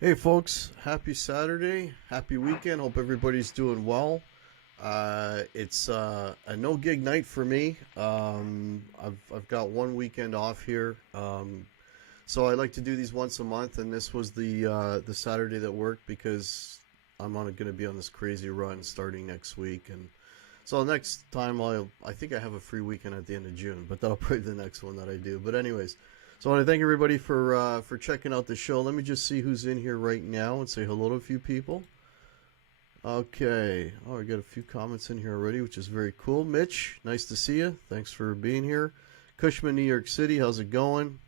Hey folks, happy Saturday, happy weekend. Hope everybody's doing well. It's a no gig night for me. I've got one weekend off here, so I like to do these once a month, and this was the Saturday that worked because I'm going to be on this crazy run starting next week, and so next time I think I have a free weekend at the end of June, but that'll probably be the next one that I do. But anyways. So I want to thank everybody for checking out the show. Let me just see who's in here right now and say hello to a few people. Okay. Oh, I got a few comments in here already, which is very cool. Mitch, nice to see you. Thanks for being here. Cushman, New York City, how's it going?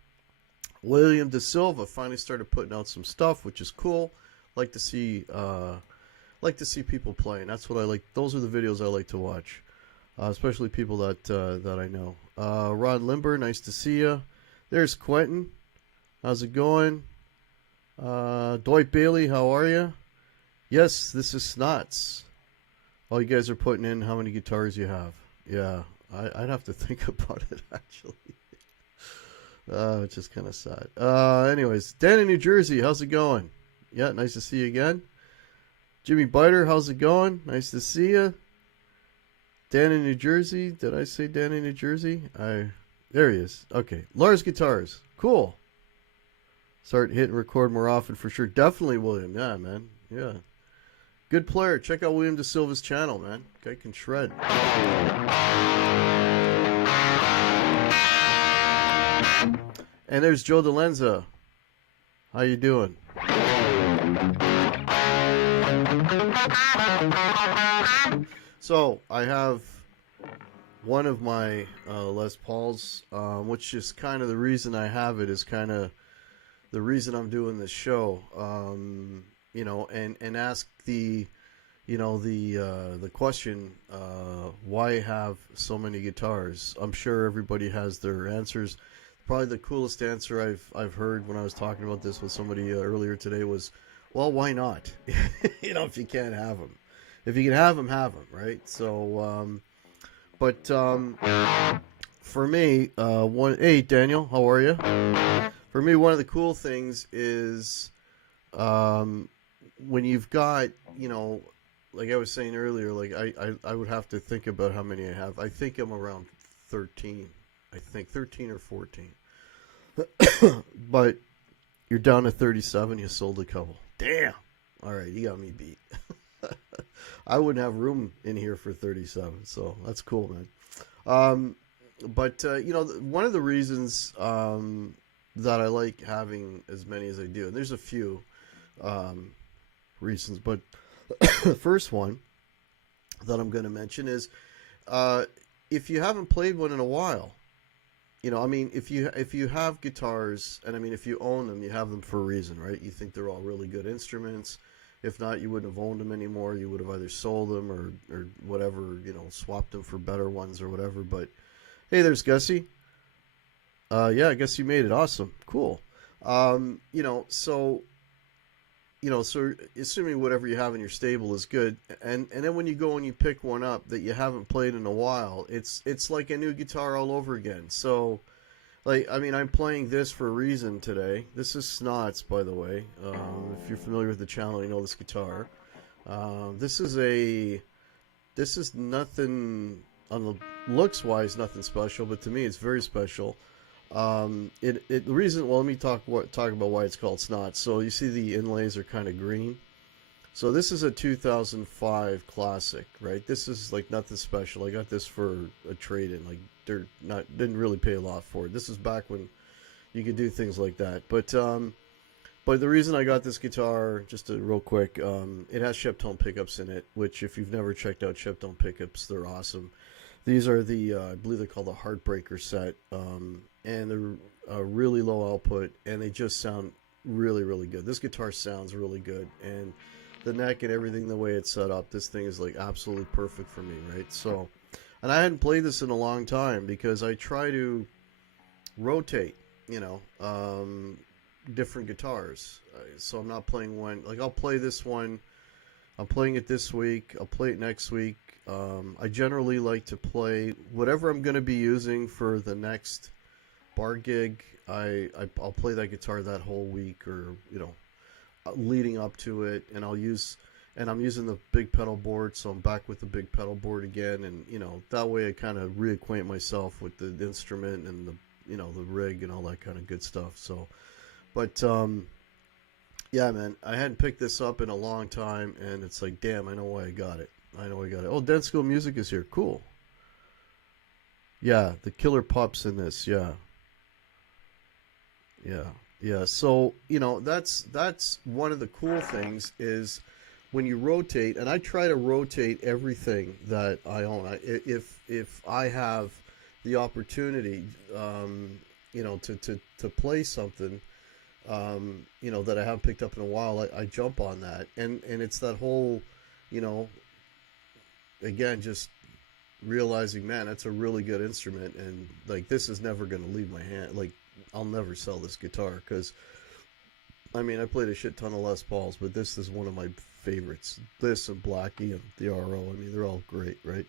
William De Silva finally started putting out some stuff, which is cool. Like to see people playing. That's what I like. Those are the videos I like to watch, especially people that I know. Rod Limber, nice to see you. There's Quentin. How's it going? Dwight Bailey, how are you? Yes, this is Snots. All you guys are putting in how many guitars you have. Yeah, I'd have to think about it, actually. It's just kind of sad. Anyways, Dan in New Jersey, how's it going? Yeah, nice to see you again. Jimmy Biter, how's it going? Nice to see you. Dan in New Jersey. Did I say Dan in New Jersey? There he is. Okay. Lars Guitars. Cool. Start hitting record more often for sure. Definitely, William. Yeah, man. Yeah. Good player. Check out William De Silva's channel, man. Guy can shred. And there's Joe DeLenza. How you doing? So, I have one of my Les Pauls, which is kind of the reason I have it, is kind of the reason I'm doing this show, and ask the question, why have so many guitars? I'm sure everybody has their answers. Probably the coolest answer I've heard when I was talking about this with somebody earlier today was, well, why not? If you can't have them. If you can have them, right? So, but for me, hey Daniel, how are you? For me, one of the cool things is when you've got, like I was saying earlier, like I would have to think about how many I have. I think I'm around 13. I think 13 or 14. But you're down to 37. You sold a couple. Damn. All right, you got me beat. I wouldn't have room in here for 37, so that's cool, man. But one of the reasons that I like having as many as I do, and there's a few reasons, but the first one that I'm going to mention is if you haven't played one in a while, if you have guitars, and if you own them, you have them for a reason, right? You think they're all really good instruments. If not, you wouldn't have owned them anymore. You would have either sold them or whatever, swapped them for better ones or whatever. But hey, there's Gussie. Yeah, I guess you made it. Awesome. Cool. So assuming whatever you have in your stable is good, and then when you go and you pick one up that you haven't played in a while, it's like a new guitar all over again. So, I'm playing this for a reason today. This is Snots, by the way. If you're familiar with the channel, you know this guitar. This is nothing on the looks-wise, nothing special, but to me, it's very special. The reason, well, let me talk about why it's called Snots. So you see the inlays are kind of green. So this is a 2005 classic, right? This is like nothing special. I got this for a trade-in. Like didn't really pay a lot for it. This is back when you could do things like that. But But the reason I got this guitar, just real quick, it has Sheptone pickups in it, which if you've never checked out Sheptone pickups, they're awesome. These are the, I believe they're called the Heartbreaker set, and they're really low output, and they just sound really, really good. This guitar sounds really good, and the neck and everything, the way it's set up, this thing is like absolutely perfect for me, right? So, and I hadn't played this in a long time because I try to rotate, you know, different guitars. So I'm not playing one, like I'll play this one, I'm playing it this week, I'll play it next week. I generally like to play whatever I'm going to be using for the next bar gig. I'll play that guitar that whole week, or you know, leading up to it, and I'm using the big pedal board, so I'm back with the big pedal board again, and you know, that way I kind of reacquaint myself with the instrument and the, you know, the rig and all that kind of good stuff. So, but yeah, man, I hadn't picked this up in a long time, and it's like, damn, I know why I got it. I know I got it. Oh, Dead School Music is here. Cool. Yeah, the Killer Pups in this. Yeah. Yeah. Yeah. So, you know, that's one of the cool things is when you rotate, and I try to rotate everything that I own. If I have the opportunity, you know, to play something, you know, that I haven't picked up in a while, I jump on that, and it's that whole, you know, again, just realizing, man, that's a really good instrument, and like this is never going to leave my hand. Like I'll never sell this guitar because, I mean, I played a shit ton of Les Pauls, but this is one of my favorites. This and Blackie and the RO, I mean, they're all great, right?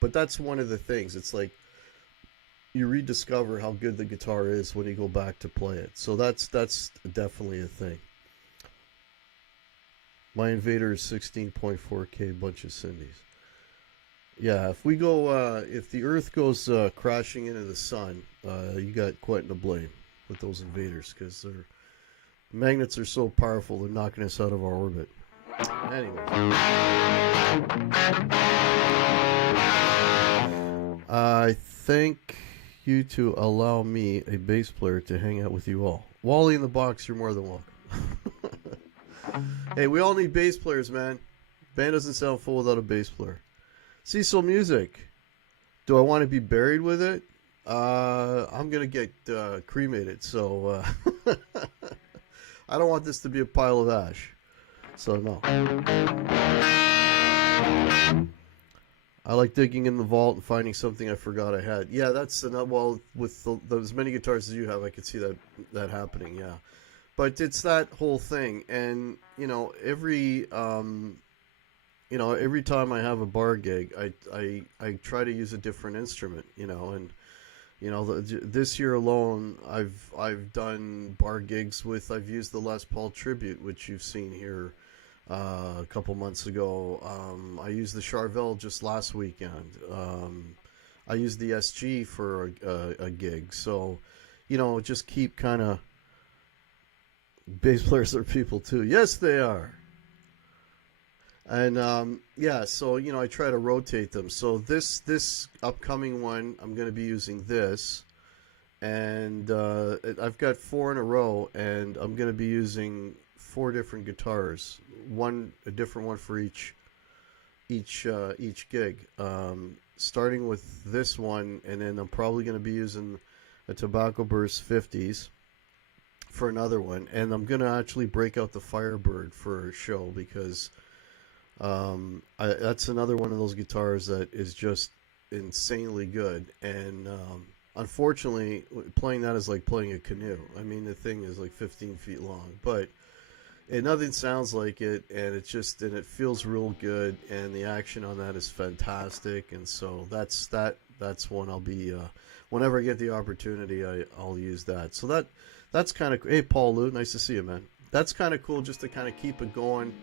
But that's one of the things. It's like you rediscover how good the guitar is when you go back to play it. So that's definitely a thing. My Invader is 16.4K, bunch of Cindy's. Yeah, if we go, if the Earth goes crashing into the sun, you got Quentin to blame with those invaders, because their magnets are so powerful they're knocking us out of our orbit. Anyway, I thank you to allow me, a bass player, to hang out with you all. Wally in the box, you're more than welcome. Hey, we all need bass players, man. Band doesn't sound full without a bass player. Cecil Music. Do I want to be buried with it? I'm going to get cremated, so I don't want this to be a pile of ash. So, no. I like digging in the vault and finding something I forgot I had. Yeah, that's enough. Well, with as many guitars as you have, I could see that happening, yeah. But it's that whole thing, and, you know, every time I have a bar gig, I try to use a different instrument, you know, and you know, this year alone, I've done bar gigs with, I've used the Les Paul Tribute, which you've seen here a couple months ago. I used the Charvel just last weekend. I used the SG for a gig, so you know, just keep kind of, bass players are people too. Yes, they are. And yeah, so you know, I try to rotate them. So this upcoming one, I'm going to be using this, and I've got 4 in a row, and I'm going to be using 4 different guitars, a different one for each gig. Starting with this one, and then I'm probably going to be using a Tobacco Burst 50s for another one, and I'm going to actually break out the Firebird for a show, because that's another one of those guitars that is just insanely good, and unfortunately, playing that is like playing a canoe. I mean, the thing is like 15 feet long, but nothing sounds like it, and it feels real good, and the action on that is fantastic, and so that's one I'll be whenever I get the opportunity, I'll use that. So that's kind of, hey Paul Lou, nice to see you, man. That's kind of cool, just to kind of keep it going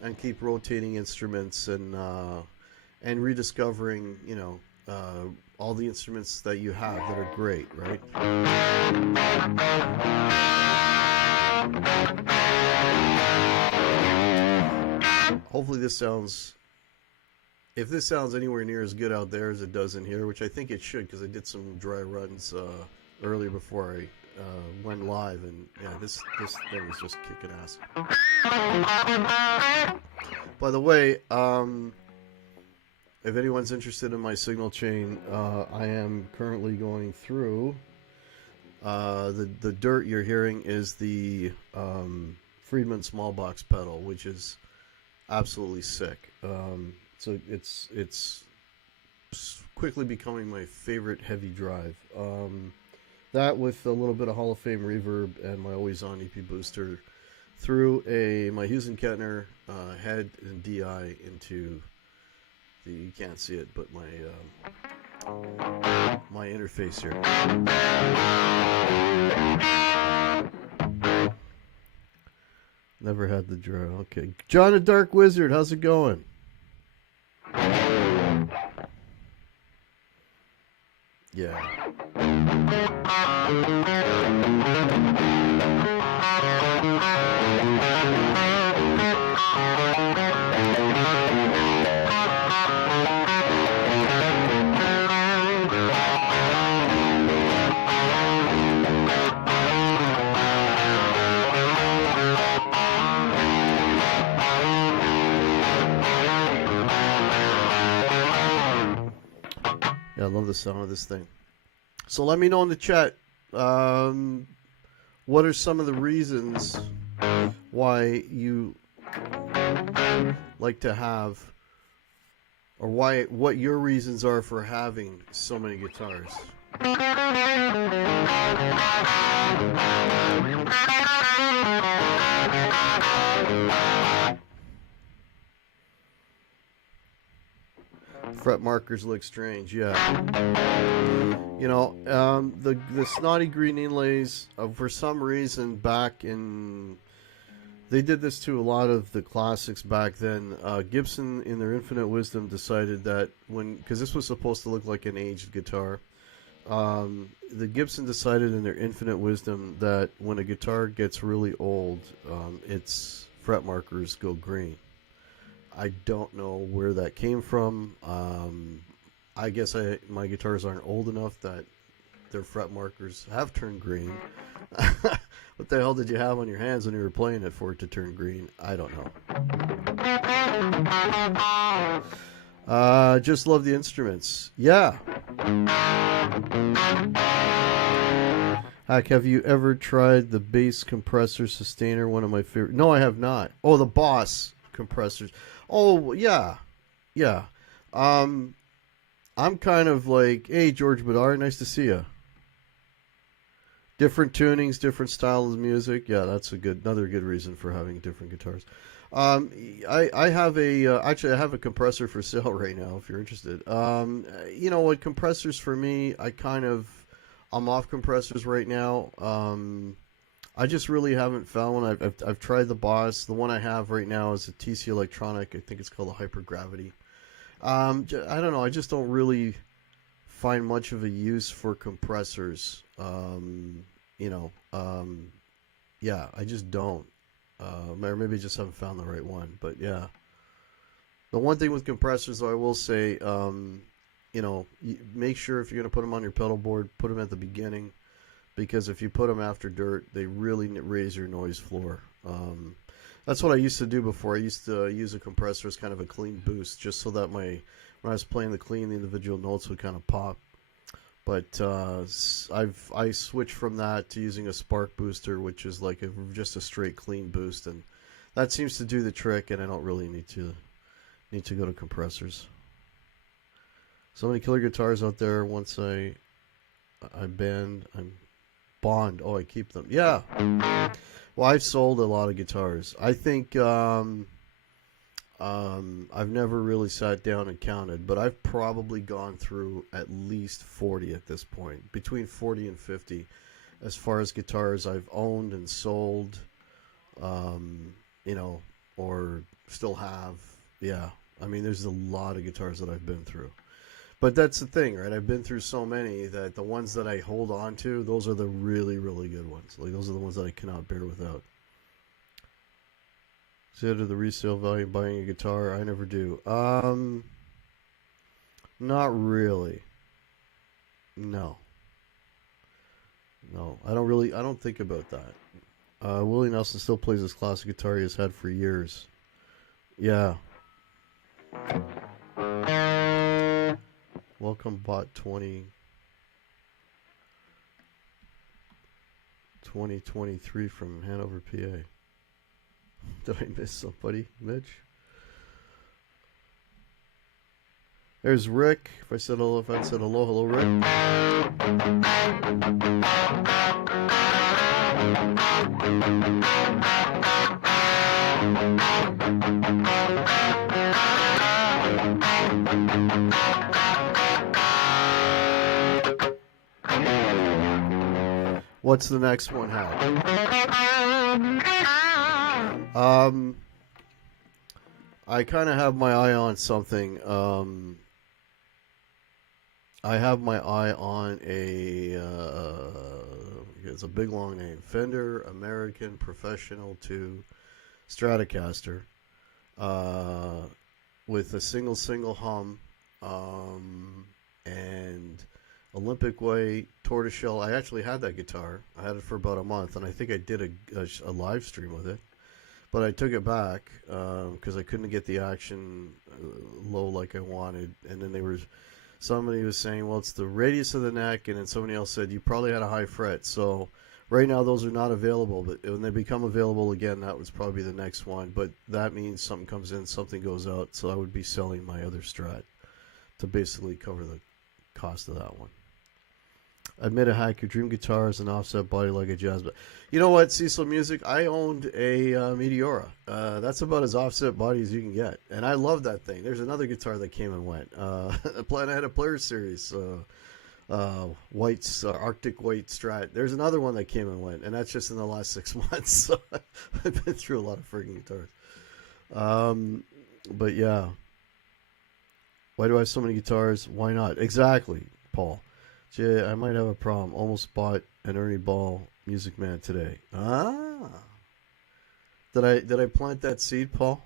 and keep rotating instruments, and rediscovering, you know, all the instruments that you have that are great, right? Hopefully this sounds, if this sounds anywhere near as good out there as it does in here, which I think it should, because I did some dry runs earlier before went live, and yeah, this thing was just kicking ass. By the way, if anyone's interested in my signal chain, I am currently going through. The dirt you're hearing is the Friedman small box pedal, which is absolutely sick. So it's quickly becoming my favorite heavy drive. That with a little bit of Hall of Fame reverb and my always on EP booster through my Hughes and Kettner head and DI into the, you can't see it, but my interface here. Never had the draw. Okay, John the Dark Wizard, how's it going? Yeah. Yeah, I love the sound of this thing. So let me know in the chat, what are some of the reasons why you like to have, or what your reasons are for having so many guitars? Fret markers look strange, yeah. You know, the snotty green inlays, for some reason back in, they did this to a lot of the classics back then. Gibson, in their infinite wisdom, decided that because this was supposed to look like an aged guitar, the Gibson decided in their infinite wisdom that when a guitar gets really old, its fret markers go green. I don't know where that came from. I guess my guitars aren't old enough that their fret markers have turned green. What the hell did you have on your hands when you were playing it for it to turn green? I don't know. Just love the instruments. Yeah. Heck, have you ever tried the bass compressor sustainer? One of my favorite. No, I have not. Oh, the Boss compressors. Oh, yeah. Yeah. I'm kind of like, hey, George Bedard, nice to see you. Different tunings, different styles of music. Yeah, that's another good reason for having different guitars. I have actually I have a compressor for sale right now if you're interested. You know what, compressors for me, I'm off compressors right now. I just really haven't found one. I've tried the Boss. The one I have right now is a TC Electronic. I think it's called a Hypergravity. I don't know. I just don't really find much of a use for compressors. Yeah, I just don't. Or maybe I just haven't found the right one. But yeah, the one thing with compressors, though, I will say, make sure if you're going to put them on your pedal board, put them at the beginning, because if you put them after dirt, they really raise your noise floor. That's what I used to do before. I used to use a compressor as kind of a clean boost, just so that when I was playing the clean, the individual notes would kind of pop. But I switched from that to using a spark booster, which is like just a straight clean boost, and that seems to do the trick. And I don't really need to go to compressors. So many killer guitars out there. Once I bond. Oh, I keep them. Yeah. Well, I've sold a lot of guitars. I think I've never really sat down and counted, but I've probably gone through at least 40 at this point, between 40 and 50, as far as guitars I've owned and sold, or still have. Yeah, I mean, there's a lot of guitars that I've been through. But that's the thing, right? I've been through so many that the ones that I hold on to, those are the really, really good ones. Like, those are the ones that I cannot bear without. Consider the resale value of buying a guitar. I never do. Not really. No. No, I don't think about that. Willie Nelson still plays his classic guitar he has had for years. Yeah. Welcome bot 2023 from Hanover, PA. Did I miss somebody, Mitch? There's Rick. If I said hello, hello, Rick. What's the next one have? I kind of have my eye on something. I have my eye on it's a big long name, Fender American Professional 2 Stratocaster, with a single hum, and Olympic weight tortoiseshell. I actually had that guitar. I had it for about a month, and I think I did a live stream with it. But I took it back because I couldn't get the action low like I wanted. And then somebody was saying, well, it's the radius of the neck, and then somebody else said you probably had a high fret. So right now those are not available, but when they become available again, that was probably the next one. But that means something comes in, something goes out. So I would be selling my other Strat to basically cover the cost of that one. Admit a hack your dream guitar as an offset body like a jazz. But you know what, Cecil Music? I owned a Meteora. That's about as offset body as you can get, and I love that thing. There's another guitar that came and went. I had a Player Series white Arctic white Strat. There's another one that came and went, and that's just in the last 6 months. So I've been through a lot of freaking guitars. But yeah, why do I have so many guitars? Why not? Exactly, Paul. Jay, I might have a problem. Almost bought an Ernie Ball Music Man today. Did I plant that seed, Paul?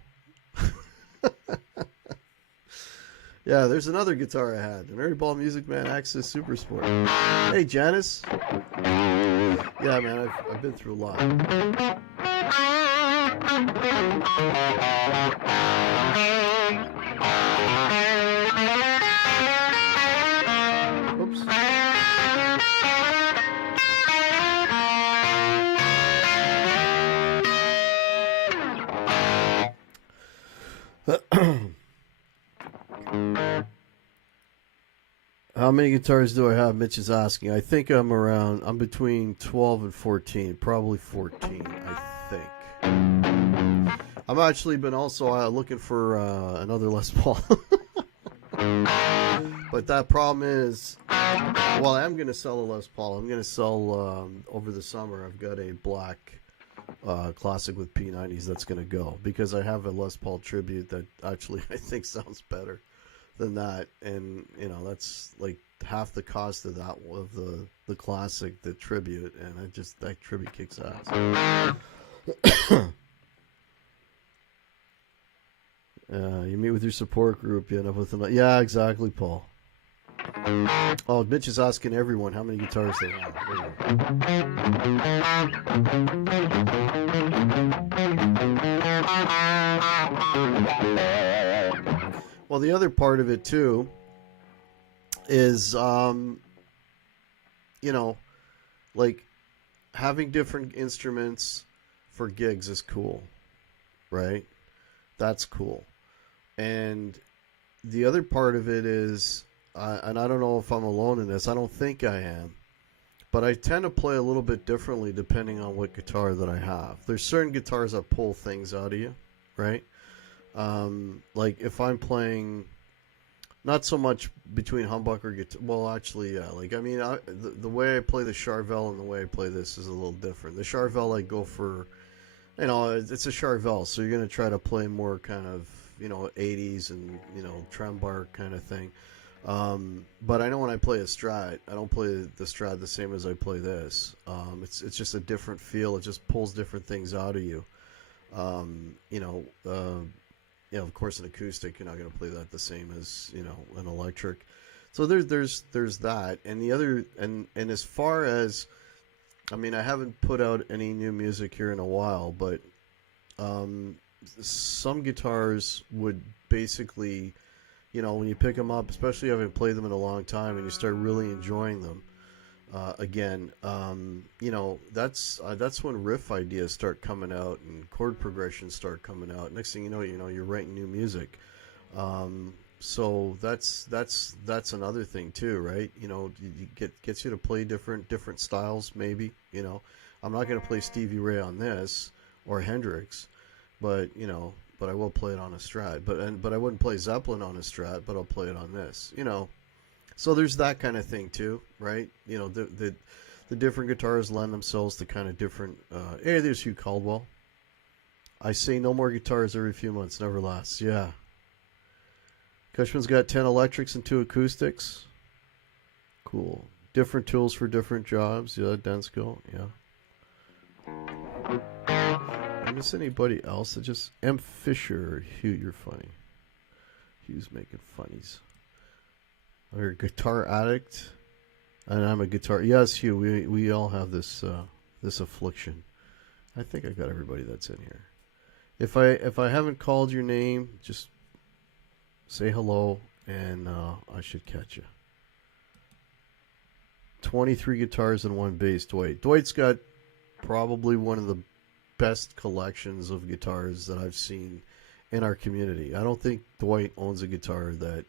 Yeah, there's another guitar I had. An Ernie Ball Music Man Access Super Sport. Hey, Janice. Yeah, man, I've been through a lot. Oops. How many guitars do I have? Mitch is asking. I think I'm between 12 and 14. Probably 14, I think. I've actually been also looking for another Les Paul. But that problem is, well, I am going to sell a Les Paul. I'm going to sell, over the summer, I've got a black classic with P90s that's going to go. Because I have a Les Paul tribute that actually I think sounds better than that, and you know that's like half the cost of that of the classic, the tribute, and that tribute kicks ass. You meet with your support group, you end up with another. Yeah, exactly, Paul. Oh, Mitch is asking everyone how many guitars they have. Well, the other part of it too is, like having different instruments for gigs is cool, right? That's cool. And the other part of it is, and I don't know if I'm alone in this, I don't think I am, but I tend to play a little bit differently depending on what guitar that I have. There's certain guitars that pull things out of you, right? Like if I'm playing, not so much between humbucker guitar. Well, actually, yeah. Like I mean, the way I play the Charvel and the way I play this is a little different. The Charvel, I go for, it's a Charvel, so you're gonna try to play more kind of 80s and trem bar kind of thing. But I know when I play a Strat, I don't play the Strat the same as I play this. It's just a different feel. It just pulls different things out of you. Of course, an acoustic, you're not going to play that the same as an electric. So there's that, and the other, and as far as I mean, I haven't put out any new music here in a while, but um, some guitars would basically, when you pick them up, especially having played them in a long time, and you start really enjoying them again, that's when riff ideas start coming out and chord progressions start coming out. Next thing you're writing new music. So that's another thing too, right? Gets you to play different styles. Maybe I'm not going to play Stevie Ray on this or Hendrix, but but I will play it on a Strat. But I wouldn't play Zeppelin on a Strat, but I'll play it on this. So there's that kind of thing too, right? The different guitars lend themselves to kind of different. Hey, there's Hugh Caldwell. I say no more guitars every few months, never lasts. Yeah. Cushman's got 10 electrics and 2 acoustics. Cool. Different tools for different jobs. Yeah, Densko. Yeah. I miss anybody else? Just M. Fisher. Hugh, you're funny. Hugh's making funnies. Or guitar addict. And I'm a guitar. Yes, Hugh. We all have this this affliction. I think I got everybody that's in here. If I haven't called your name, just say hello, and I should catch you. 23 guitars and 1 bass, Dwight. Dwight's got probably one of the best collections of guitars that I've seen in our community. I don't think Dwight owns a guitar that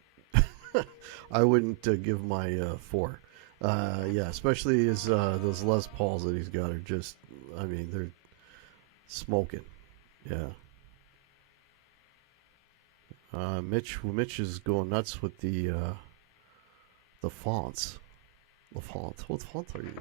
I wouldn't give my 4. Yeah, especially those Les Pauls that he's got are just, I mean, they're smoking. Yeah. Mitch is going nuts with the fonts. The fonts. What font are you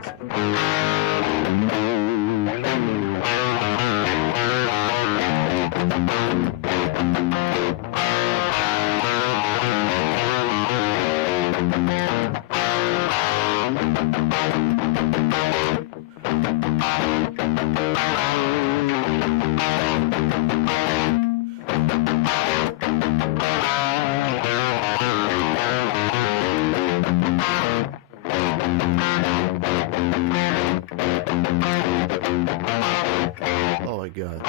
God,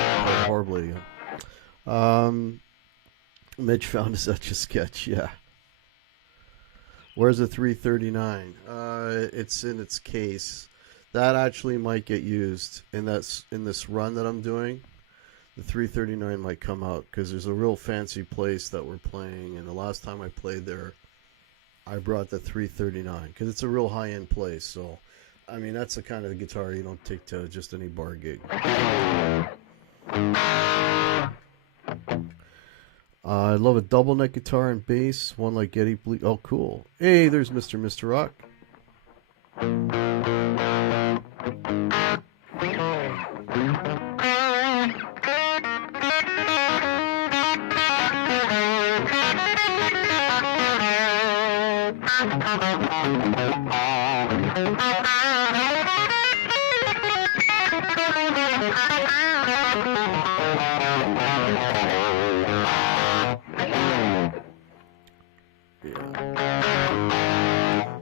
horribly. Mitch found such a sketch. Yeah. Where's the 339? It's in its case. That actually might get used in this run that I'm doing. The 339 might come out because there's a real fancy place that we're playing, and the last time I played there, I brought the 339 because it's a real high-end place. So, I mean, that's the kind of guitar you don't take to just any bar gig. I love a double neck guitar and bass, one like Getty Ble. Oh, cool. Hey, there's Mr. Rock.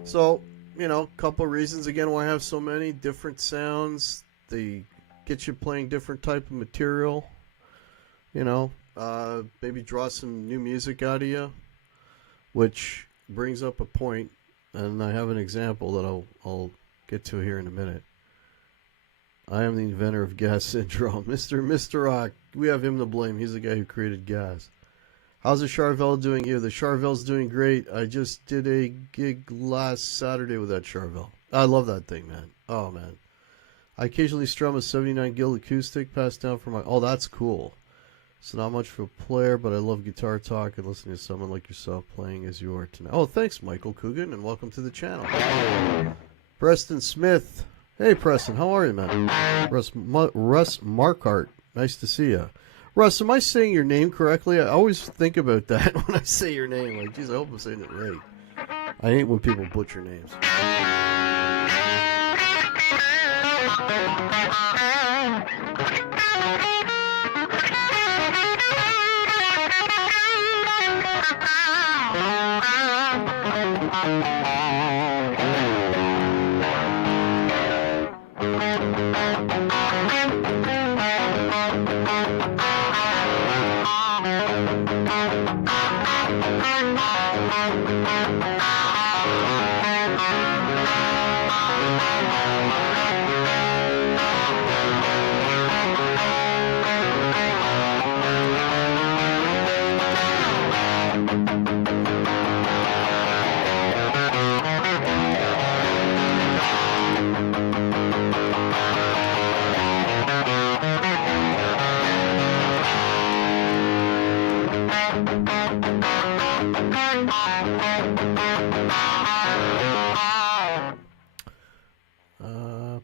So, couple reasons again why I have so many different sounds. They get you playing different type of material. Maybe draw some new music out of you, which brings up a point, and I have an example that I'll get to here in a minute. I am the inventor of gas syndrome. Mr. Rock, we have him to blame. He's the guy who created gas. How's the Charvel doing here? The Charvel's doing great. I just did a gig last Saturday with that Charvel. I love that thing, man. Oh, man. I occasionally strum a 79 Guild acoustic passed down from my... Oh, that's cool. So not much for a player, but I love guitar talk and listening to someone like yourself playing as you are tonight. Oh, thanks, Michael Coogan, and welcome to the channel. Preston Smith. Hey, Preston. How are you, man? Russ Markart. Nice to see you. Russ, am I saying your name correctly? I always think about that when I say your name. Like, geez, I hope I'm saying it right. I hate when people butcher names.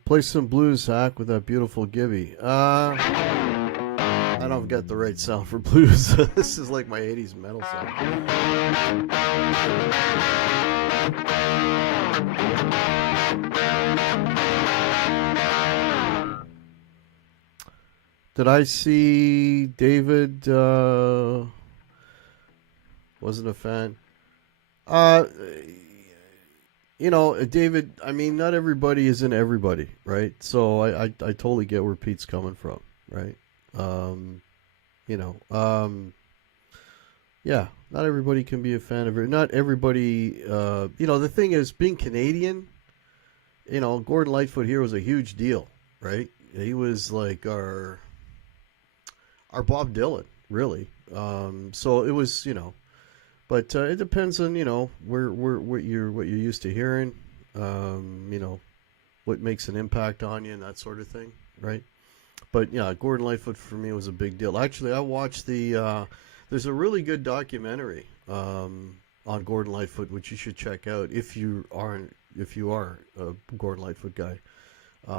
Play some blues, Hack, with that beautiful Gibby. I don't get the right sound for blues. This is like my 80s metal sound. Did I see David? Wasn't a fan. You know, David, I mean, not everybody is in everybody, right? So I totally get where Pete's coming from, right? Yeah, not everybody can be a fan of it. Not everybody, the thing is, being Canadian, Gordon Lightfoot here was a huge deal, right? He was like our Bob Dylan, really. So it was, but it depends on where what you're used to hearing, what makes an impact on you and that sort of thing, right? But yeah, Gordon Lightfoot for me was a big deal. Actually, I watched there's a really good documentary on Gordon Lightfoot which you should check out if you are a Gordon Lightfoot guy.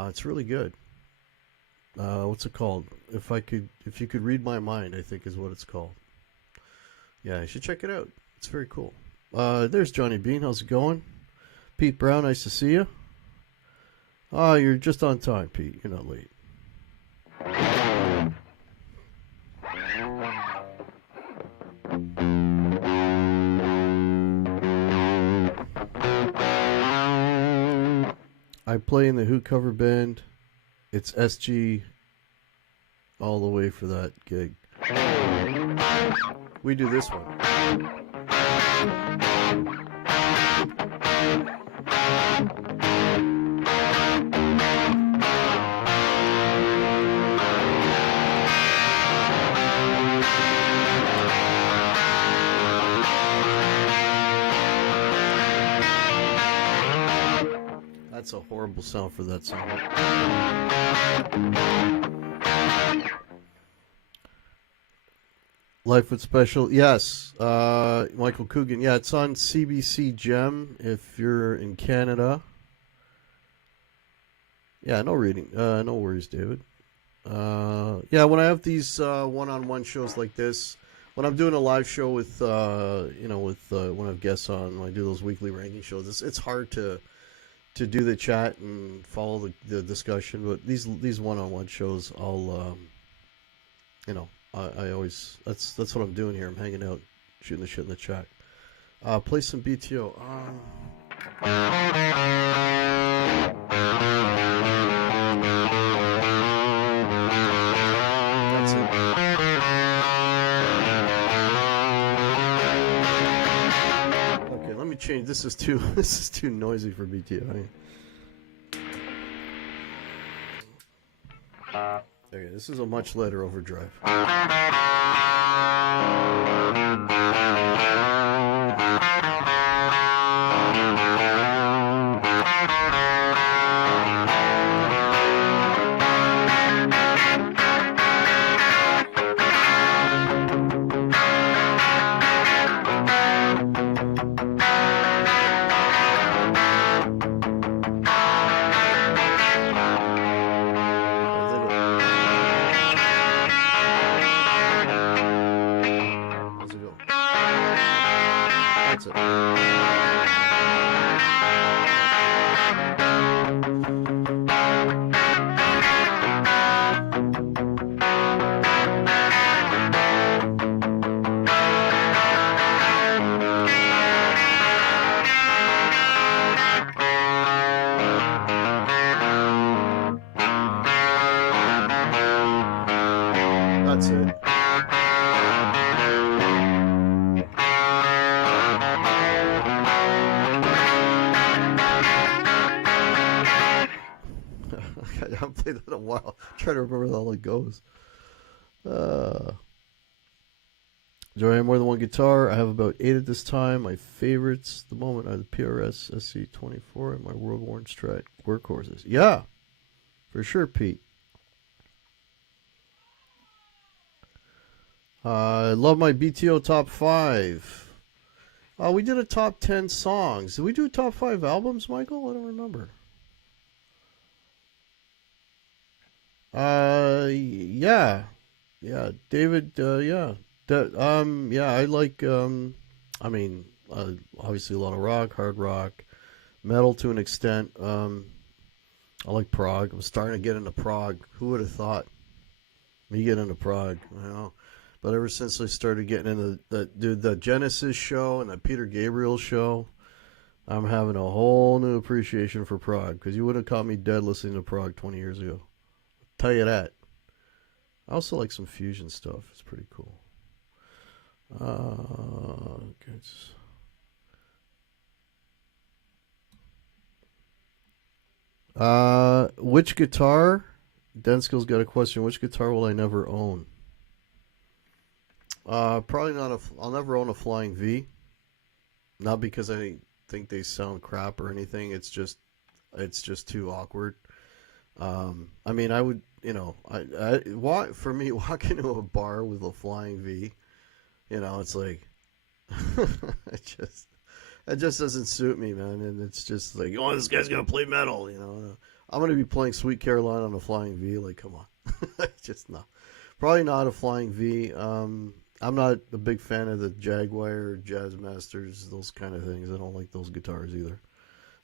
It's really good. What's it called? If you could read my mind, I think is what it's called. Yeah, you should check it out. It's very cool. There's Johnny Bean. How's it going? Pete Brown, nice to see you. Oh, you're just on time, Pete. You're not late. I play in the Who cover band. It's SG all the way for that gig. We do this one. That's a horrible sound for that song. Lightfoot Special, yes. Michael Coogan, yeah, it's on CBC Gem if you're in Canada. Yeah, no reading, no worries, David. Yeah, when I have these one-on-one shows like this, when I'm doing a live show with, when I have guests on, when I do those weekly ranking shows, it's hard to do the chat and follow the discussion. But these one-on-one shows, I'll, I always that's what I'm doing here. I'm hanging out, shooting the shit in the chat. Play some BTO. That's it. Okay, let me change. This is too noisy for BTO. Okay, this is a much later overdrive. haven't played that in a while. I'm trying to remember how it goes. Do I have more than one guitar? I have about 8 at this time. My favorites at the moment are the PRS SC24 and my World Worn Strat workhorses. Yeah, for sure, Pete. I love my BTO top 5. We did a top 10 songs. Did we do top 5 albums, Michael? I don't remember. Yeah. Yeah, David, yeah. Yeah, I like, I mean, obviously a lot of rock, hard rock, metal to an extent. I like prog. I'm starting to get into prog. Who would have thought me get into prog? You know, but ever since I started getting into the Genesis show and the Peter Gabriel show, I'm having a whole new appreciation for prog because you wouldn't have caught me dead listening to prog 20 years ago. I'll tell you that. I also like some fusion stuff. It's pretty cool. Okay. Which guitar? Denskill's got a question. Which guitar will I never own? Probably not I'll never own a Flying V. Not because I think they sound crap or anything. It's just too awkward. I mean, I would, you know, for me, walk into a bar with a Flying V, you know, it's like, it just doesn't suit me, man. And it's just like, oh, this guy's gonna play metal, you know. I'm gonna be playing Sweet Caroline on a Flying V, like, come on, just no. Probably not a Flying V. I'm not a big fan of the Jaguar, Jazz Masters, those kind of things. I don't like those guitars either.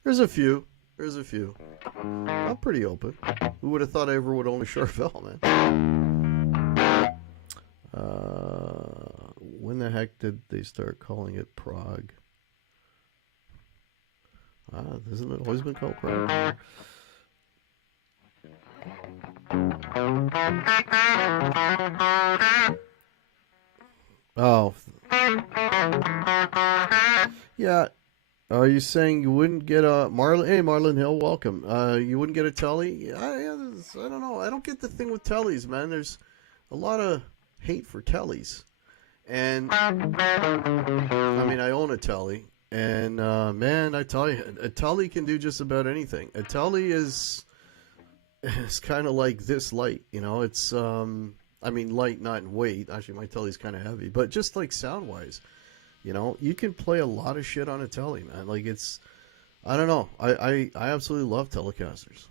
There's a few. I'm pretty open. Who would have thought I ever would own a Charvel, man? When the heck did they start calling it prog? Hasn't it always been called prog? Oh. Yeah. Are you saying you wouldn't get a Marlon? Hey, Marlon Hill, welcome. You wouldn't get a telly? I don't know. I don't get the thing with tellies, man. There's a lot of hate for tellies, and I mean, I own a telly, and man, I tell you, a telly can do just about anything. A telly is kind of like this light, you know. It's I mean, light not in weight. Actually, my telly's kind of heavy, but just like sound wise. You know, you can play a lot of shit on a telly, man. Like, it's, I don't know. I absolutely love Telecasters.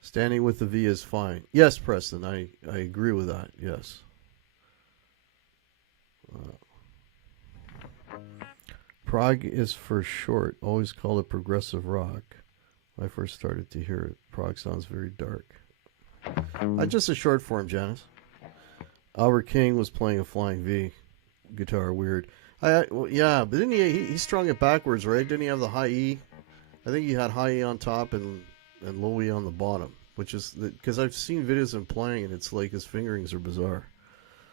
Standing with the V is fine. Yes, Preston, I agree with that. Yes. Prog is for short. Always called it progressive rock. When I first started to hear it, prog sounds very dark. Just a short form, Janice. Albert King was playing a Flying V guitar. Weird. Well, yeah, but didn't he strung it backwards, right? Didn't he have the high E? I think he had high E on top and low E on the bottom, which is because I've seen videos of him playing and it's like his fingerings are bizarre.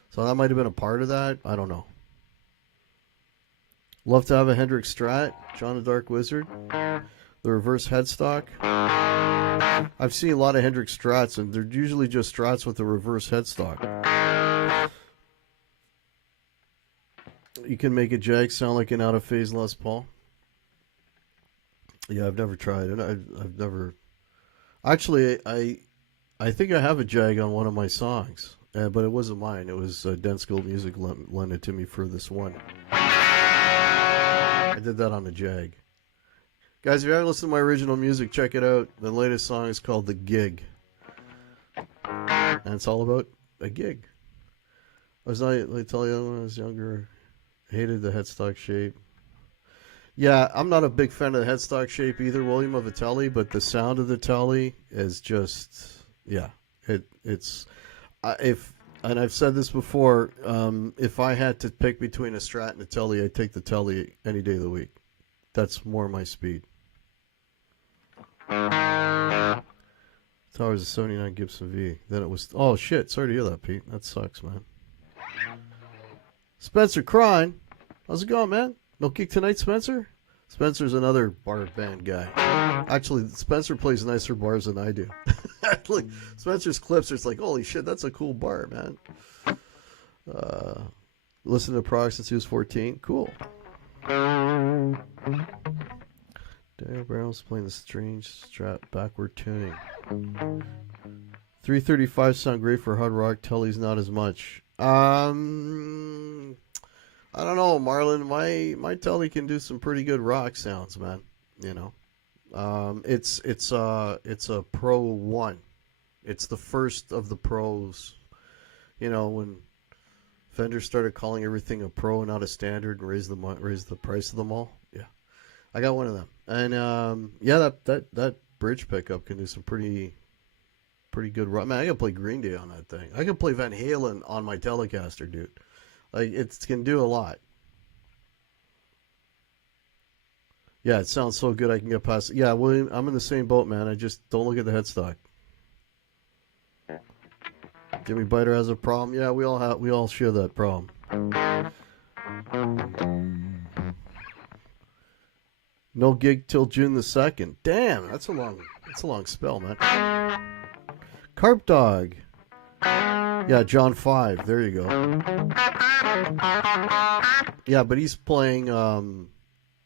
So that might have been a part of that. I don't know. Love to have a Hendrix Strat, John the Dark Wizard. The reverse headstock. I've seen a lot of Hendrix Strats, and they're usually just Strats with a reverse headstock. You can make a Jag sound like an out-of-phase Les Paul. Yeah, I've never tried it. I've never... Actually, I think I have a Jag on one of my songs, but it wasn't mine. It was Denskill Music lent it to me for this one. I did that on a Jag. Guys, if you haven't listened to my original music, check it out. The latest song is called The Gig. And it's all about a gig. I tell you, when I was younger, hated the headstock shape. Yeah, I'm not a big fan of the headstock shape either, William, of a telly, but the sound of the telly is just, yeah. And I've said this before, if I had to pick between a Strat and a telly, I'd take the telly any day of the week. That's more my speed. Towers a 79 Gibson V. Then it was... Oh, shit. Sorry to hear that, Pete. That sucks, man. Spencer Crine. How's it going, man? No gig tonight, Spencer? Spencer's another bar band guy. Actually, Spencer plays nicer bars than I do. Like Spencer's clips, it's like, holy shit, that's a cool bar, man. Uh, Listen to Prog since he was 14. Cool. Daniel Brown's playing the strange Strat backward tuning. 335 sound great for hard rock. Telly's not as much. I don't know, Marlon. My Telly can do some pretty good rock sounds, man. You know, it's a Pro 1. It's the first of the pros. You know, when Fender started calling everything a pro, not a standard, and raised the price of them all. Yeah, I got one of them, and yeah, that bridge pickup can do some pretty good rock. Man, I can play Green Day on that thing. I can play Van Halen on my Telecaster, dude. Like it can do a lot. Yeah, it sounds so good I can get past it. Yeah, William, I'm in the same boat, man. I just don't look at the headstock. Jimmy Biter has a problem. Yeah, we all share that problem. No gig till June the 2nd. Damn, that's a long spell, man. Carp Dog. Yeah, John 5. There you go. Yeah, but he's playing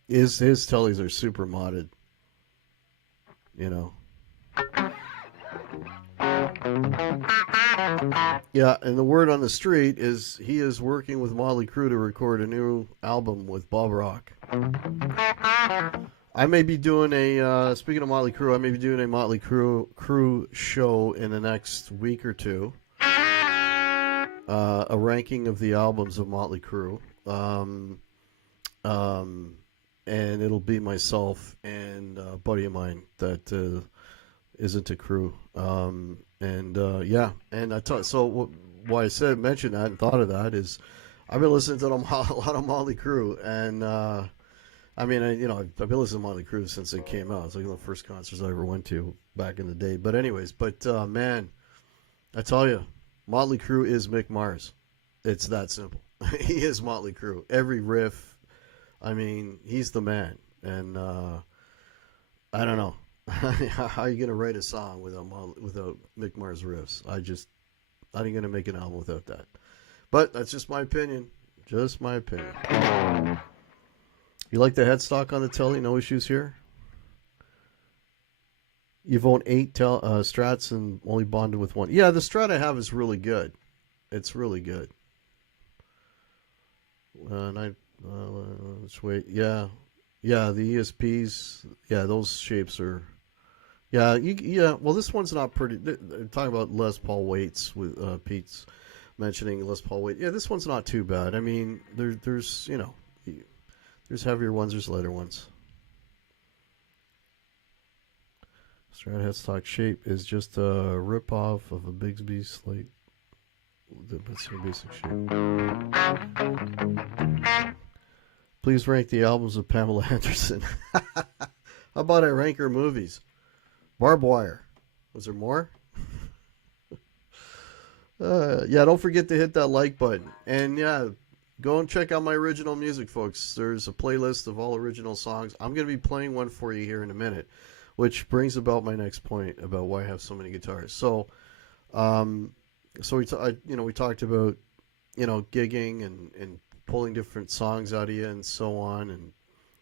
his tellies are super modded. You know. Yeah, and the word on the street is he is working with Motley Crue to record a new album with Bob Rock. I may be doing speaking of Motley Crue, I may be doing a Motley Crue show in the next week or two. A ranking of the albums of Motley Crue. And it'll be myself and a buddy of mine that is into Crue. Yeah, and why I mentioned that and thought of that is I've been listening to a lot of Motley Crue, and I've been listening to Motley Crue since they came out. It's like one of the first concerts I ever went to back in the day. But anyways, man, I tell you, Motley Crue is Mick Mars. It's that simple. He is Motley Crue. Every riff, I mean, he's the man. And I don't know. How are you going to write a song without Mick Mars riffs? I ain't going to make an album without that. But that's just my opinion. Just my opinion. You like the headstock on the Telly? No issues here? You've owned 8 Strats and only bonded with one. Yeah, the Strat I have is really good. It's really good. Let's wait. Yeah, the ESPs. Yeah, those shapes are. Yeah, Well, this one's not pretty. They're talking about Les Paul weights with Pete's mentioning Les Paul weight. Yeah, this one's not too bad. I mean, there's there's heavier ones, there's lighter ones. Strat headstock shape is just a rip-off of a Bigsby slate. That's your basic shape. Please rank the albums of Pamela Anderson. How about I rank her movies? Barbed Wire. Was there more? Yeah, don't forget to hit that like button. And yeah, go and check out my original music, folks. There's a playlist of all original songs. I'm going to be playing one for you here in a minute, which brings about my next point about why I have so many guitars. So, we talked about, gigging and pulling different songs out of you and so on, and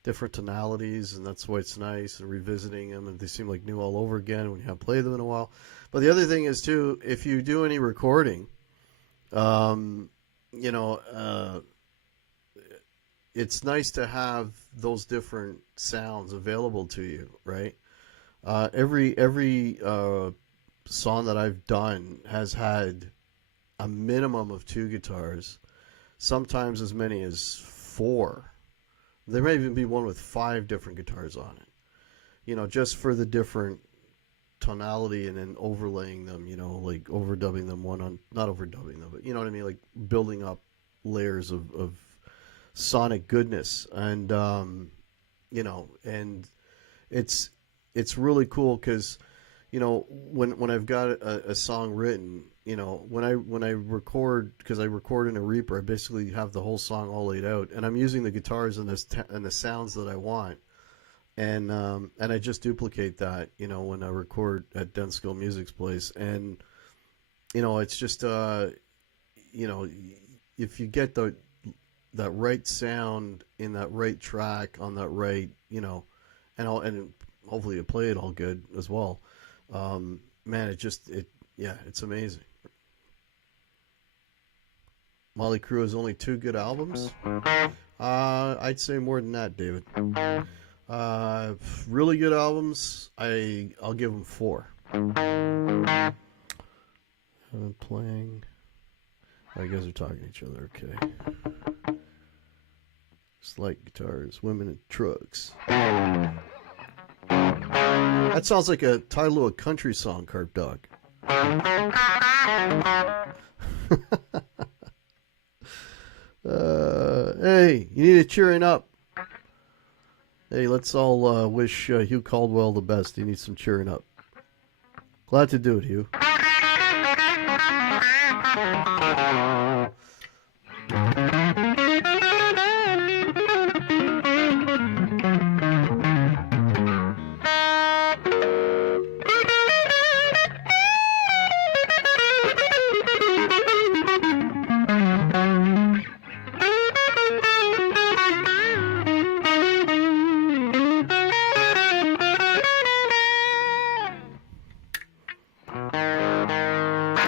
different tonalities, and that's why it's nice, and revisiting them, and they seem like new all over again when you haven't played them in a while. But the other thing is, too, if you do any recording, it's nice to have those different sounds available to you, right? Every song that I've done has had a minimum of 2 guitars, sometimes as many as 4. There may even be one with 5 different guitars on it, just for the different tonality, and then overlaying them, like overdubbing them not overdubbing them, but you know what I mean, like building up layers of sonic goodness, and and it's really cool because when I've got a song written, when I record, because I record in a Reaper, I basically have the whole song all laid out, and I'm using the guitars and and the sounds that I want, and I just duplicate that, when I record at Denskill Music's place, and it's just if you get that right sound in that right track on that right, and hopefully you play it all good as well. Man, it's amazing. Motley Crue has only 2 good albums. I'd say more than that, David. Really good albums. I'll give them 4. Playing. Oh, you guys are talking to each other. Okay. Slight guitars, women in trucks. That sounds like a title of a country song, Carp Dog. Hey, you need a cheering up. Hey, let's all wish Hugh Caldwell the best. He needs some cheering up. Glad to do it, Hugh.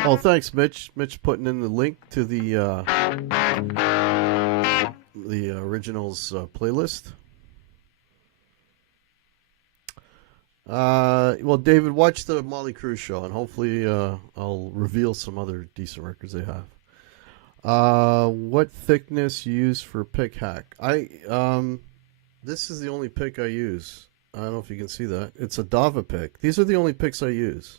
Oh, thanks, Mitch. Mitch putting in the link to the originals playlist. Well, David, watch the Motley Crue show, and hopefully I'll reveal some other decent records they have. What thickness you use for pick hack? This is the only pick I use. I don't know if you can see that. It's a Dava pick. These are the only picks I use.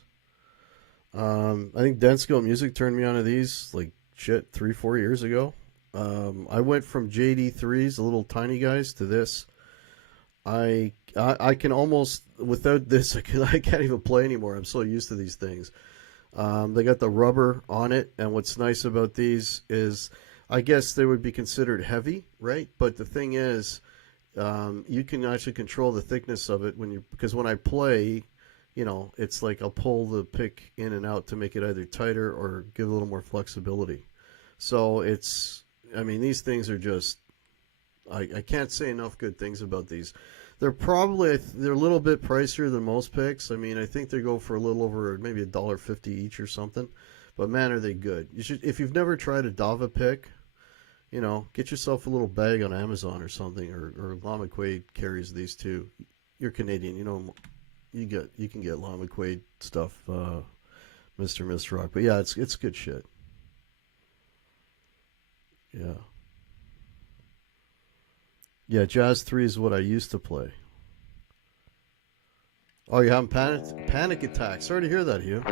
I think Denskill Music turned me onto these like 3-4 years ago. I went from JD3s, the little tiny guys, to this. I can almost, without this, I can't even play anymore. I'm so used to these things. They got the rubber on it, and what's nice about these is, I guess they would be considered heavy, right? But the thing is, you can actually control the thickness of it because when I play, it's like I'll pull the pick in and out to make it either tighter or give a little more flexibility. So these things are just, I can't say enough good things about these. They're a little bit pricier than most picks. I think they go for a little over maybe $1.50 each or something. But man, are they good. If you've never tried a Dava pick, get yourself a little bag on Amazon or something, or Lama Quaid carries these too. You're Canadian, you can get Lama Quaid stuff, Mr. Rock. But yeah, it's good shit. Yeah. Yeah, Jazz 3 is what I used to play. Oh, you're having panic attacks. Sorry to hear that, Hugh.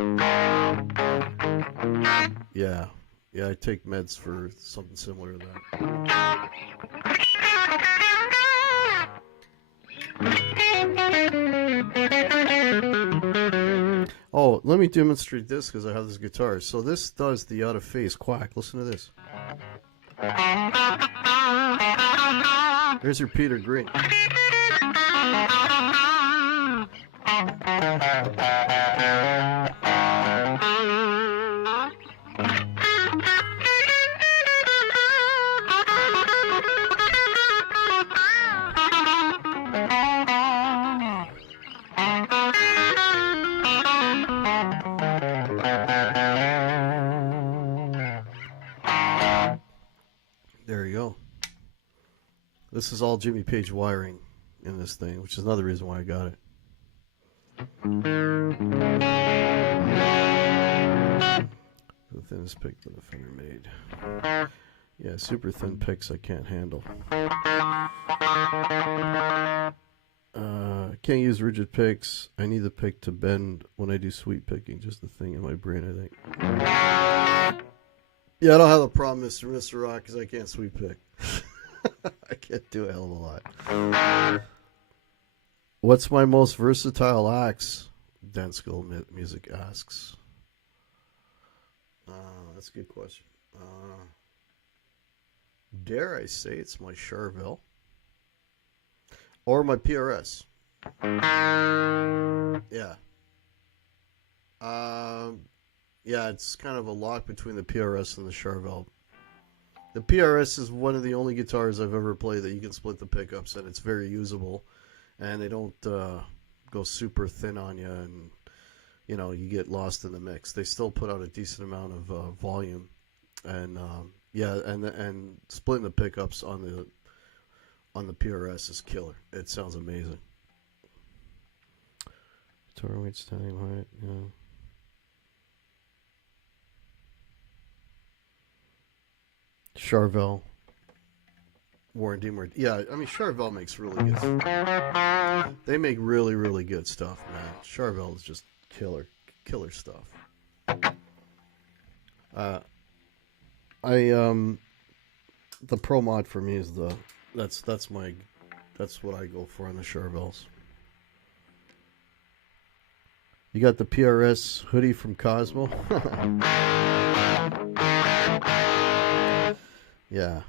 Yeah. Yeah, I take meds for something similar to that. Oh, let me demonstrate this because I have this guitar. So this does the out of phase quack. Listen to this. There's your Peter Green. There you go. This is all Jimmy Page wiring in this thing, which is another reason why I got it. The thinnest pick that I've ever made. Yeah, super thin picks I can't handle. Can't use rigid picks. I need the pick to bend when I do sweep picking. Just the thing in my brain, I think. Yeah, I don't have a problem, Mr. Rock, because I can't sweep pick. I can't do a hell of a lot. What's my most versatile axe? Dance School Music asks. That's a good question. Dare I say it's my Charvel or my PRS? Yeah. Yeah, it's kind of a lock between the PRS and the Charvel. The PRS is one of the only guitars I've ever played that you can split the pickups, and it's very usable, and they don't go super thin on you, and you get lost in the mix. They still put out a decent amount of volume, and and splitting the pickups on the PRS is killer. It sounds amazing. Guitar weight, standing height, yeah. Charvel. Warren Deemer. Yeah, I mean, Charvel makes really good. They make really, really good stuff, man. Charvel is just killer stuff. The Pro Mod for me is that's what I go for on the Charvels. You got the PRS hoodie from Cosmo. Yeah.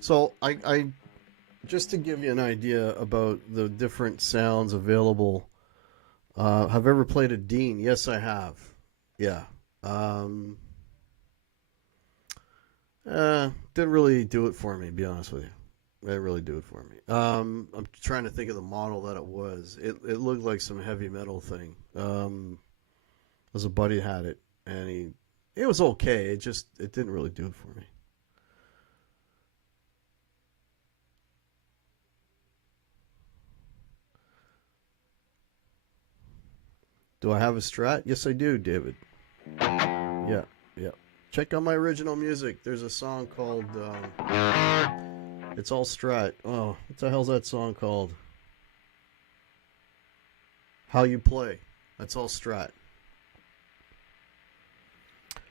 So I just to give you an idea about the different sounds available, have I ever played a Dean? Yes, I have. Yeah. Didn't really do it for me, to be honest with you. They didn't really do it for me. I'm trying to think of the model that it was. It looked like some heavy metal thing. There's a buddy had it, and it was okay. It didn't really do it for me. Do I have a Strat? Yes, I do, David. Yeah. Check out my original music. There's a song called It's All Strat. Oh, what the hell's that song called? How You Play. That's all Strat.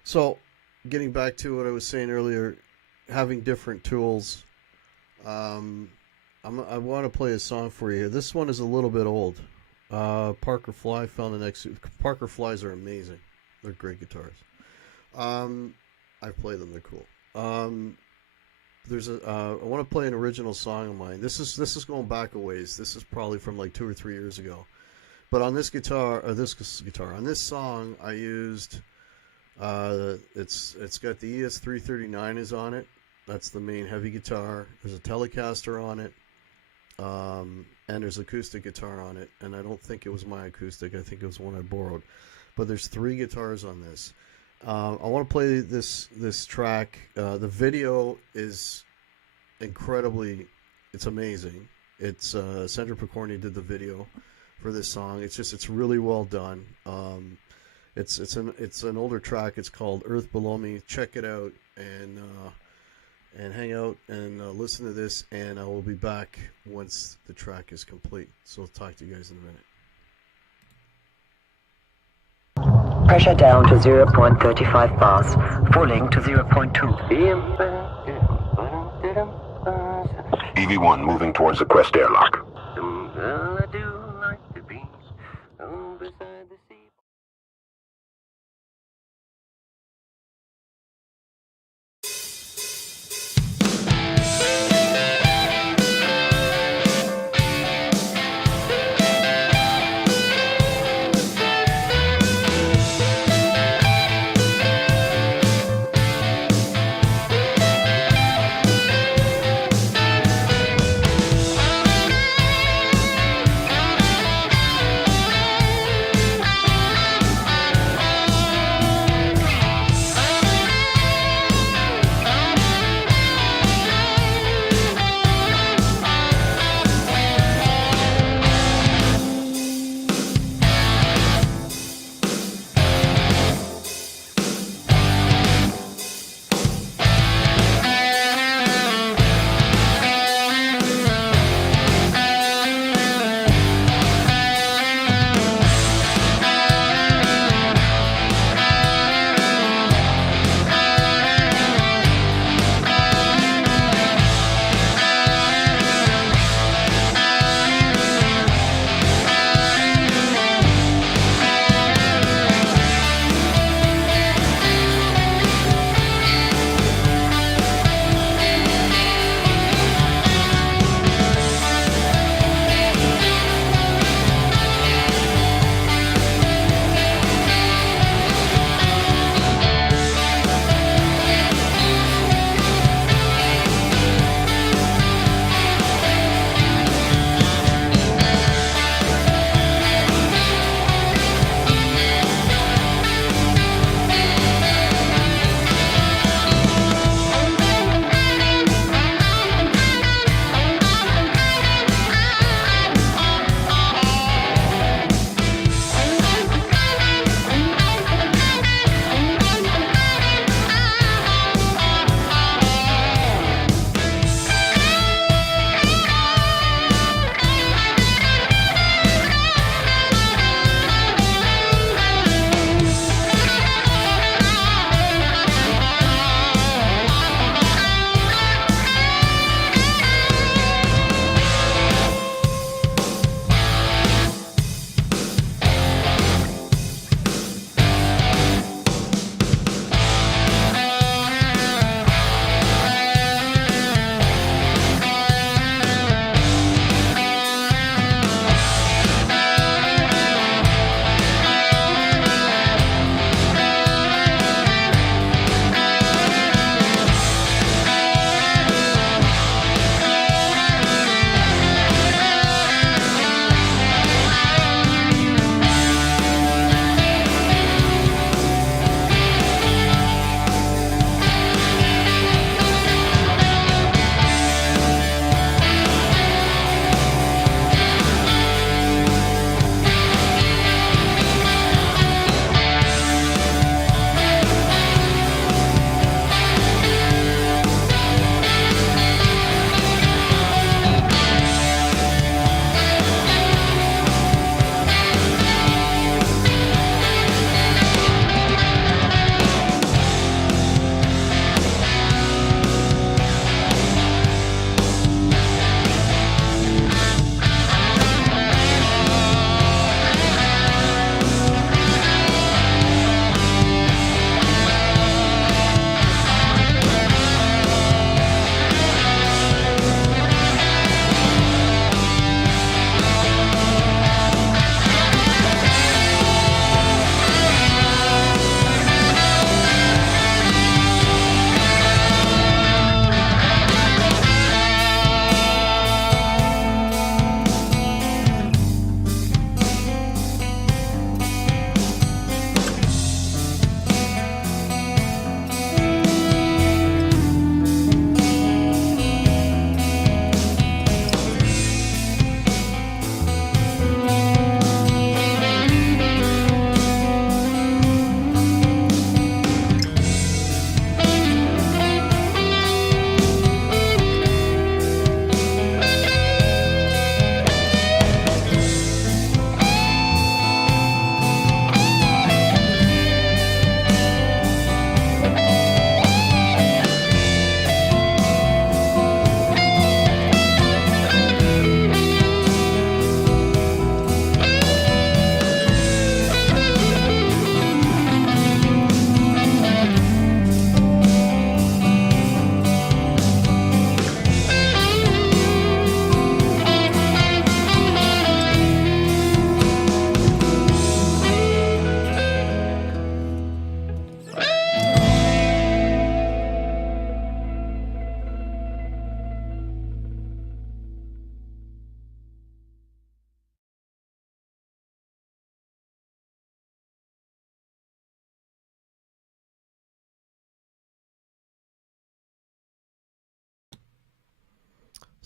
So, getting back to what I was saying earlier, having different tools. I want to play a song for you. This one is a little bit old. Parker Fly found the next. Parker Flies are amazing. They're great guitars. I've played them. They're cool. I want to play an original song of mine. This is going back a ways. This is probably from like 2 or 3 years ago. But on this on this song, I used. It's got the ES339 is on it. That's the main heavy guitar. There's a Telecaster on it. And there's acoustic guitar on it, and I don't think it was my acoustic. I think it was one I borrowed. But there's 3 guitars on this. I want to play this track. The video is incredibly. It's amazing. It's Sandra Picorni did the video for this song. It's really well done. It's an older track. It's called Earth Below Me. Check it out and hang out and listen to this, and I will be back once the track is complete. So I'll talk to you guys in a minute. Pressure down to 0.35 bars, falling to 0.2. EV1 moving towards the Quest airlock.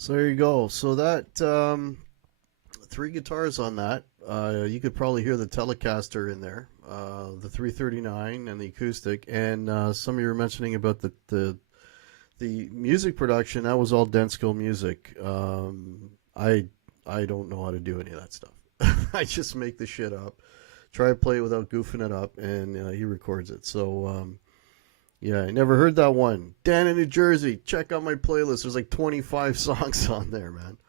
So there you go. So that three guitars on that. You could probably hear the Telecaster in there, the 339 and the acoustic. And some of you were mentioning about the music production. That was all Denskill music. I don't know how to do any of that stuff. I just make the shit up, try to play it without goofing it up, and he records it. So yeah, I never heard that one. Dan in New Jersey, check out my playlist. There's like 25 songs on there, man.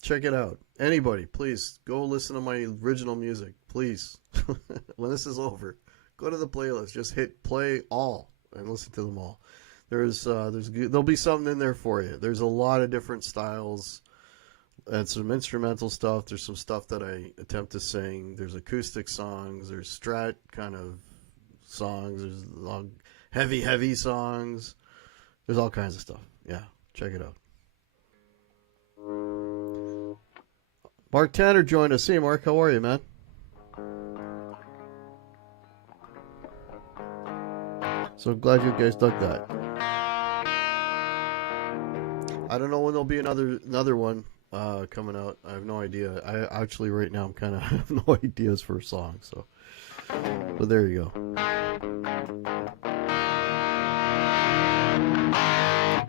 Check it out. Anybody, please go listen to my original music, please. When this is over, go to the playlist. Just hit play all and listen to them all. There'll be something in there for you. There's a lot of different styles and some instrumental stuff. There's some stuff that I attempt to sing. There's acoustic songs. There's strat kind of songs. There's long, heavy songs. There's all kinds of stuff. Yeah, check it out. Mark Tanner joined us. Hey, Mark, how are you, man? So glad you guys dug that. I don't know when there'll be another one coming out. I have no idea. I actually right now I'm kind of have no ideas for a song. So, but there you go.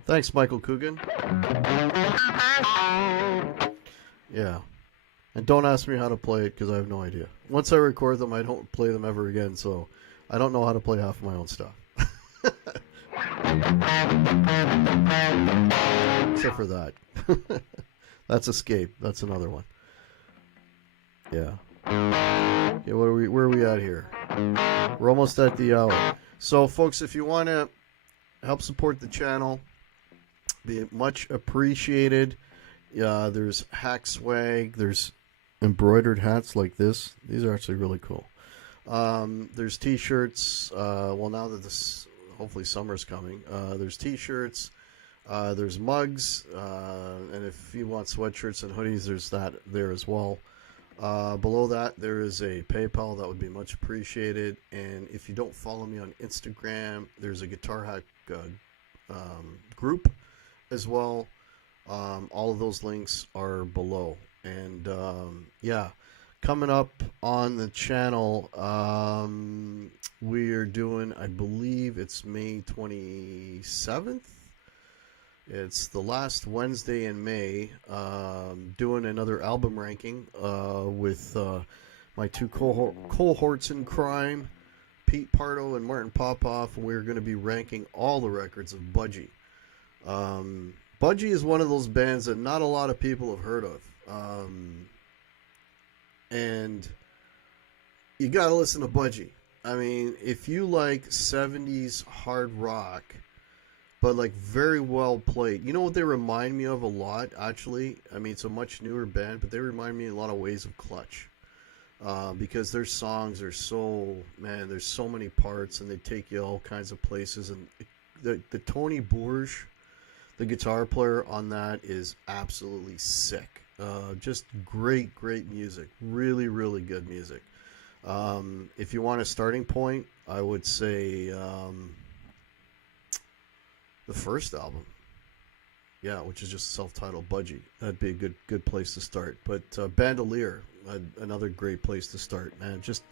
Thanks, Michael Coogan. Yeah. And don't ask me how to play it because I have no idea. Once I record them, I don't play them ever again. So I don't know how to play half of my own stuff. Except for that. That's Escape. That's another one. Yeah. Okay, where are we at here? We're almost at the hour. So, folks, if you want to help support the channel, be much appreciated. There's hack swag. There's embroidered hats like this. These are actually really cool. There's t-shirts. Well, now that this hopefully summer's coming, there's t-shirts. There's mugs, and if you want sweatshirts and hoodies, there's that there as well. Below that, there is a PayPal that would be much appreciated. And if you don't follow me on Instagram, there's a Guitar Hack group as well. All of those links are below. And yeah, coming up on the channel, we are doing, I believe it's May 27th. It's the last Wednesday in May, doing another album ranking with my two cohorts in crime, Pete Pardo and Martin Popoff, and we're going to be ranking all the records of Budgie. Budgie is one of those bands that not a lot of people have heard of. And you got to listen to Budgie. I mean, if you like 70s hard rock, but like very well played. You know what they remind me of a lot, actually? I mean, it's a much newer band, but they remind me in a lot of ways of Clutch. Because their songs are so, man, there's so many parts, and they take you all kinds of places. And the Tony Bourge, the guitar player on that, is absolutely sick. Just great music. Really, really good music. If you want a starting point, I would say the first album, yeah, which is just self-titled Budgie. That'd be a good place to start. But Bandolier, another great place to start, man. Just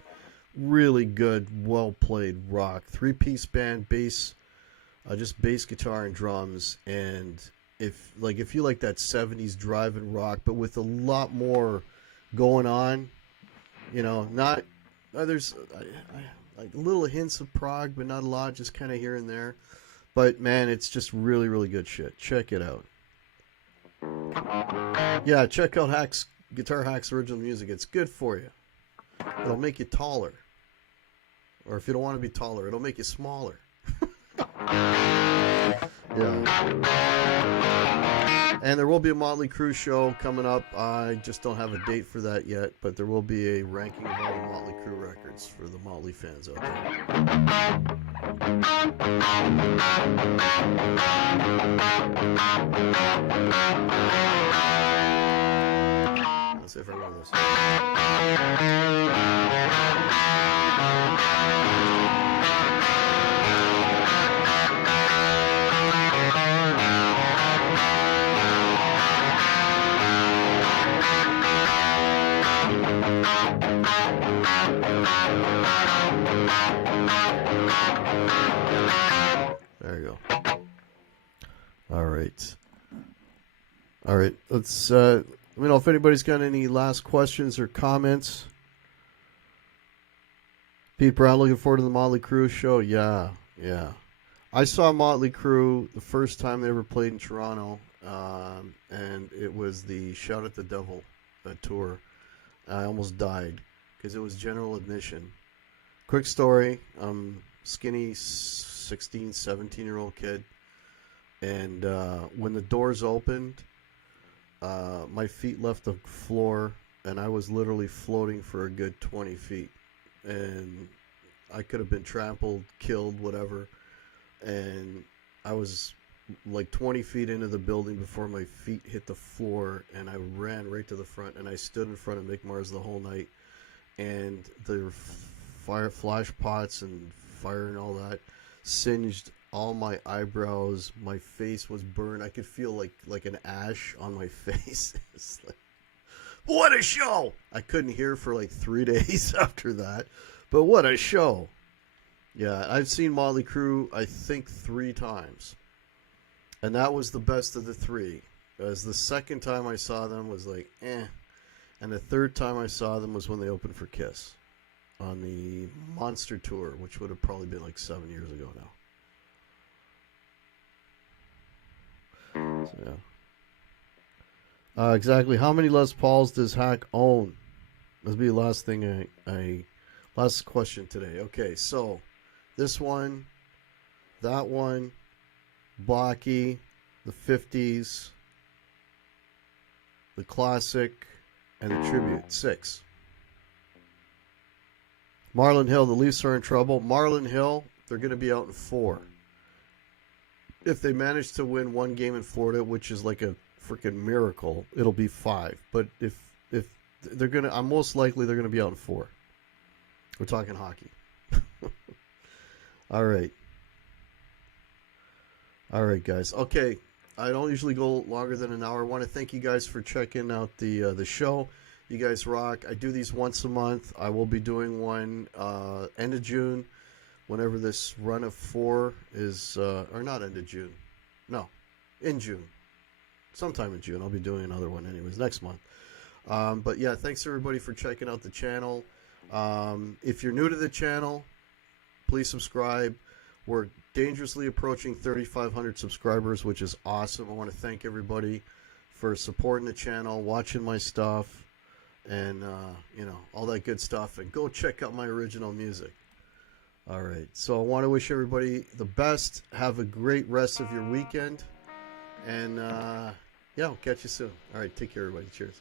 really good, well-played rock. Three-piece band, bass, just bass guitar and drums. And if you like that 70s driving rock, but with a lot more going on, you know, not there's like little hints of prog, but not a lot, just kind of here and there. But, man, it's just really, really good shit. Check it out. Yeah, check out Guitar Hack's original music. It's good for you. It'll make you taller. Or if you don't want to be taller, it'll make you smaller. Yeah. And there will be a Motley Crue show coming up. I just don't have a date for that yet, but there will be a ranking of all the Motley Crue records for the Motley fans out there. Let's see if I remember this. There you go. All right. All right. Let's. Let me know if anybody's got any last questions or comments. Pete Brown, looking forward to the Motley Crue show. Yeah. I saw Motley Crue the first time they ever played in Toronto, and it was the Shout at the Devil tour. I almost died because it was general admission. Quick story. Skinny 16, 17-year-old kid. And when the doors opened, my feet left the floor, and I was literally floating for a good 20 feet. And I could have been trampled, killed, whatever. And I was like 20 feet into the building before my feet hit the floor, and I ran right to the front, and I stood in front of Mick Mars the whole night. And the flash pots and fire and all that singed all my eyebrows. My face was burned. I could feel like an ash on my face. It's like, what a show! I couldn't hear for like 3 days after that, but what a show! Yeah, I've seen Motley Crue I think 3 times, and that was the best of the 3. As the second time I saw them was like and the third time I saw them was when they opened for Kiss on the Monster Tour, which would have probably been like 7 years ago now. So, yeah. Exactly. How many Les Pauls does Hack own? That'll be the last thing last question today. Okay, so this one, that one, Blocky, the 50s, the classic, and the tribute. 6. Marlon Hill, the Leafs are in trouble. Marlon Hill, they're going to be out in 4. If they manage to win 1 game in Florida, which is like a freaking miracle, it'll be 5. But if they're going to, I'm most likely they're going to be out in 4. We're talking hockey. All right. All right, guys. Okay. I don't usually go longer than an hour. I want to thank you guys for checking out the show. You guys rock. I do these once a month. I will be doing one end of June, whenever this run of 4 is, or not end of June. No, in June. Sometime in June. I'll be doing another one anyways next month. But yeah, thanks everybody for checking out the channel. If you're new to the channel, please subscribe. We're dangerously approaching 3,500 subscribers, which is awesome. I want to thank everybody for supporting the channel, watching my stuff, and all that good stuff. And go check out my original music. All right, so I want to wish everybody the best. Have a great rest of your weekend, and yeah, I'll catch you soon. All right, take care, everybody. Cheers.